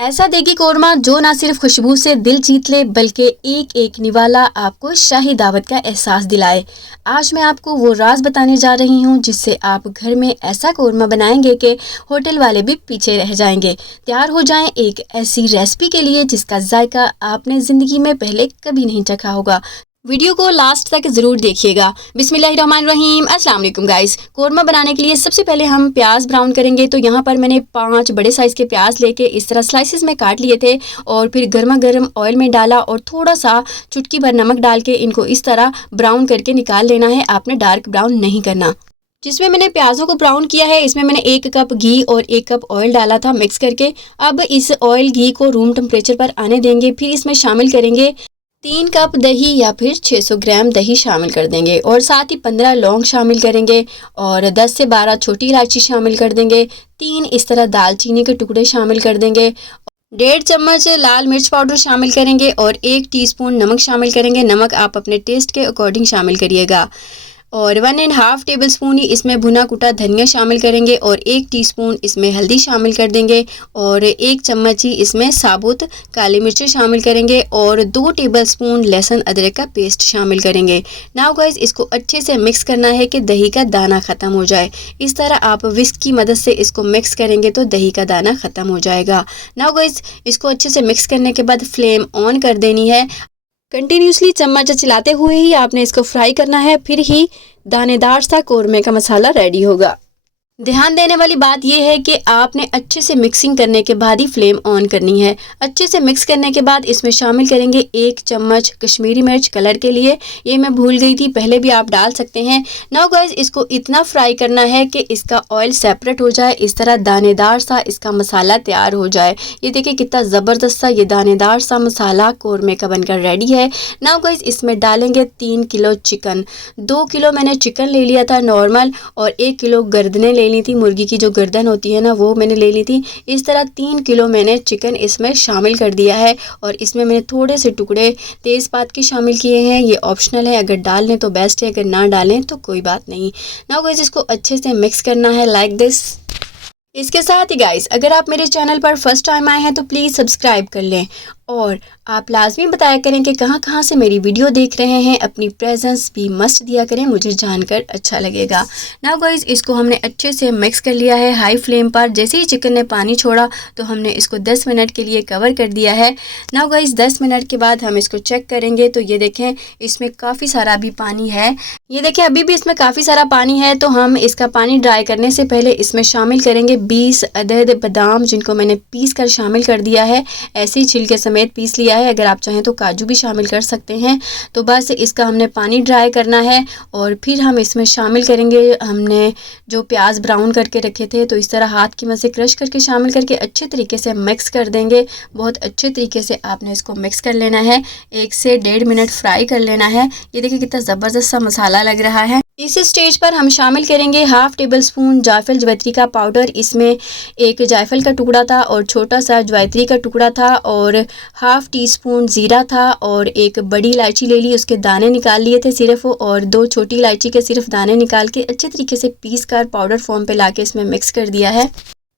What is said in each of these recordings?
ऐसा देगी कोरमा जो ना सिर्फ खुशबू से दिल जीत ले बल्कि एक एक निवाला आपको शाही दावत का एहसास दिलाए। आज मैं आपको वो राज बताने जा रही हूँ जिससे आप घर में ऐसा कोरमा बनाएंगे कि होटल वाले भी पीछे रह जाएंगे। तैयार हो जाएं एक ऐसी रेसिपी के लिए जिसका जायका आपने ज़िंदगी में पहले कभी नहीं चखा होगा। वीडियो को लास्ट तक ज़रूर देखिएगा। बिस्मिल्लाहिर्रहमानिर्रहीम। अस्सलाम वालेकुम गाइस। कोरमा बनाने के लिए सबसे पहले हम प्याज ब्राउन करेंगे। तो यहाँ पर मैंने 5 बड़े साइज़ के प्याज लेके इस तरह स्लाइसेस में काट लिए थे और फिर गर्मा गर्म ऑयल में डाला और थोड़ा सा चुटकी भर नमक डाल के इनको इस तरह ब्राउन करके निकाल लेना है। आपने डार्क ब्राउन नहीं करना। जिसमें मैंने प्याज़ों को ब्राउन किया है इसमें मैंने 1 कप घी और 1 कप ऑयल डाला था मिक्स करके। अब इस ऑयल घी को रूम टेम्परेचर पर आने देंगे। फिर इसमें शामिल करेंगे 3 कप दही या फिर 600 ग्राम दही शामिल कर देंगे और साथ ही 15 लौंग शामिल करेंगे और 10 से 12 छोटी इलायची शामिल कर देंगे। 3 इस तरह दालचीनी के टुकड़े शामिल कर देंगे। 1.5 चम्मच लाल मिर्च पाउडर शामिल करेंगे और 1 टीस्पून नमक शामिल करेंगे। नमक आप अपने टेस्ट के अकॉर्डिंग शामिल करिएगा। और 1.5 टेबल स्पून ही इसमें भुना कुटा धनिया शामिल करेंगे और 1 टीस्पून इसमें हल्दी शामिल कर देंगे और 1 चम्मच ही इसमें साबुत काली मिर्च शामिल करेंगे और 2 टेबल स्पून लहसुन अदरक का पेस्ट शामिल करेंगे। नाउ गाइस इसको अच्छे से मिक्स करना है कि दही का दाना ख़त्म हो जाए। इस तरह आप विस्क की मदद से इसको मिक्स करेंगे तो दही का दाना ख़त्म हो जाएगा। नाउ गाइस इसको अच्छे से मिक्स करने के बाद फ्लेम ऑन कर देनी है। कंटिन्यूसली चम्मच चलाते हुए ही आपने इसको फ्राई करना है, फिर ही दानेदार सा कोरमे का मसाला रेडी होगा। ध्यान देने वाली बात यह है कि आपने अच्छे से मिक्सिंग करने के बाद ही फ्लेम ऑन करनी है। अच्छे से मिक्स करने के बाद इसमें शामिल करेंगे 1 चम्मच कश्मीरी मिर्च कलर के लिए। ये मैं भूल गई थी, पहले भी आप डाल सकते हैं। नाउ गाइस इसको इतना फ्राई करना है कि इसका ऑयल सेपरेट हो जाए, इस तरह दानेदार सा इसका मसाला तैयार हो जाए। ये देखिए कितना ज़बरदस्त सा ये दानेदार सा मसाला कोरमे का बनकर रेडी है। नाउ गाइस इसमें डालेंगे 3 किलो चिकन। 2 किलो मैंने चिकन ले लिया था नॉर्मल और 1 किलो गर्दनें ले ली थी। मुर्गी की जो गर्दन होती है ना वो मैंने ले ली थी। इस तरह 3 किलो मैंने चिकन इसमें शामिल कर दिया है और इसमें मैंने थोड़े से टुकड़े तेज़पात के शामिल किए हैं। ये ऑप्शनल है, अगर डाल लें तो बेस्ट है, अगर ना डालें तो कोई बात नहीं। नाउ गाइस इसको अच्छे से मिक्स करना है लाइक दिस। इसके साथ ही गाइस अगर आप मेरे चैनल पर फर्स्ट टाइम आए हैं तो प्लीज़ सब्सक्राइब कर लें और आप लाजमी बताया करें कि कहाँ कहाँ से मेरी वीडियो देख रहे हैं। अपनी प्रेजेंस भी मस्ट दिया करें, मुझे जानकर अच्छा लगेगा। नाउ गाइस इसको हमने अच्छे से मिक्स कर लिया है हाई फ्लेम पर। जैसे ही चिकन ने पानी छोड़ा तो हमने इसको 10 मिनट के लिए कवर कर दिया है। नाउ गाइस 10 मिनट के बाद हम इसको चेक करेंगे तो ये देखें इसमें काफ़ी सारा भी पानी है। ये देखें अभी भी इसमें काफ़ी सारा पानी है। तो हम इसका पानी ड्राई करने से पहले इसमें शामिल करेंगे 20 अदद बादाम जिनको मैंने पीस कर शामिल कर दिया है। ऐसे ही छिलके समेत पीस लिया है, अगर आप चाहें तो काजू भी शामिल कर सकते हैं। तो बस इसका हमने पानी ड्राई करना है और फिर हम इसमें शामिल करेंगे हमने जो प्याज ब्राउन करके रखे थे। तो इस तरह हाथ की मदद से क्रश करके शामिल करके अच्छे तरीके से मिक्स कर देंगे। बहुत अच्छे तरीके से आपने इसको मिक्स कर लेना है, 1 से 1.5 मिनट फ्राई कर लेना है। ये देखिए कितना ज़बरदस्त सा मसाला लग रहा है। इस स्टेज पर हम शामिल करेंगे 1/2 टेबल स्पून जायफल जवैत्री का पाउडर। इसमें 1 जायफल का टुकड़ा था और छोटा सा जवैत्री का टुकड़ा था और 1/2 टीस्पून ज़ीरा था और 1 बड़ी इलायची ले ली, उसके दाने निकाल लिए थे सिर्फ और 2 छोटी इलायची के सिर्फ दाने निकाल के अच्छे तरीके से पीस कर पाउडर फॉर्म पे लाके इसमें मिक्स कर दिया है।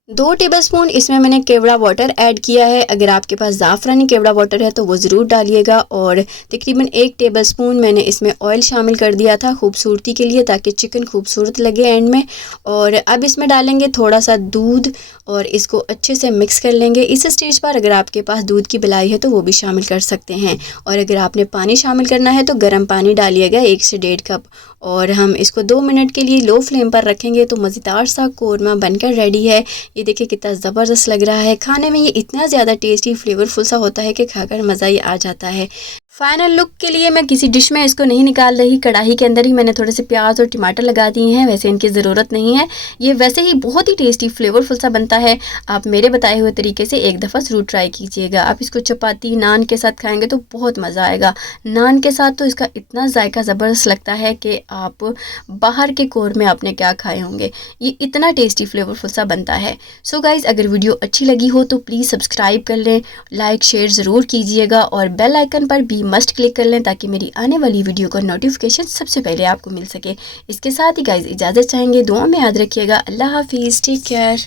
2 टेबलस्पून इसमें मैंने केवड़ा वाटर ऐड किया है। अगर आपके पास ज़ाफ़रानी केवड़ा वाटर है तो वो ज़रूर डालिएगा। और तकरीबन 1 टेबलस्पून मैंने इसमें ऑयल शामिल कर दिया था खूबसूरती के लिए, ताकि चिकन खूबसूरत लगे एंड में। और अब इसमें डालेंगे थोड़ा सा दूध और इसको अच्छे से मिक्स कर लेंगे। इस स्टेज पर अगर आपके पास दूध की बिलाई है तो वो भी शामिल कर सकते हैं और अगर आपने पानी शामिल करना है तो गर्म पानी डालिएगा 1 से 1.5 कप। और हम इसको 2 मिनट के लिए लो फ्लेम पर रखेंगे तो मज़ेदार सा कोरमा बनकर रेडी है। ये देखिए कितना ज़बरदस्त लग रहा है। खाने में ये इतना ज़्यादा टेस्टी फ्लेवरफुल सा होता है कि खाकर मज़ा ही आ जाता है। फाइनल लुक के लिए मैं किसी डिश में इसको नहीं निकाल रही, कढ़ाई के अंदर ही मैंने थोड़े से प्याज और टमाटर लगा दिए हैं। वैसे इनकी ज़रूरत नहीं है, ये वैसे ही बहुत ही टेस्टी फ्लेवरफुल सा बनता है। आप मेरे बताए हुए तरीके से एक दफ़ा ज़रूर ट्राई कीजिएगा। आप इसको चपाती नान के साथ खाएंगे तो बहुत मज़ा आएगा। नान के साथ तो इसका इतना जायका ज़बरदस्त लगता है कि आप बाहर के कोरमे आपने क्या खाए होंगे। ये इतना टेस्टी फ्लेवरफुल सा बनता है। सो गाइज़ अगर वीडियो अच्छी लगी हो तो प्लीज़ सब्सक्राइब कर लें, लाइक शेयर ज़रूर कीजिएगा और बेल आइकन पर भी मस्ट क्लिक कर लें ताकि मेरी आने वाली वीडियो का नोटिफिकेशन सबसे पहले आपको मिल सके। इसके साथ ही गाइज़ इजाज़त चाहेंगे, दुआ में याद रखिएगा। अल्लाह हाफिज़, टेक केयर।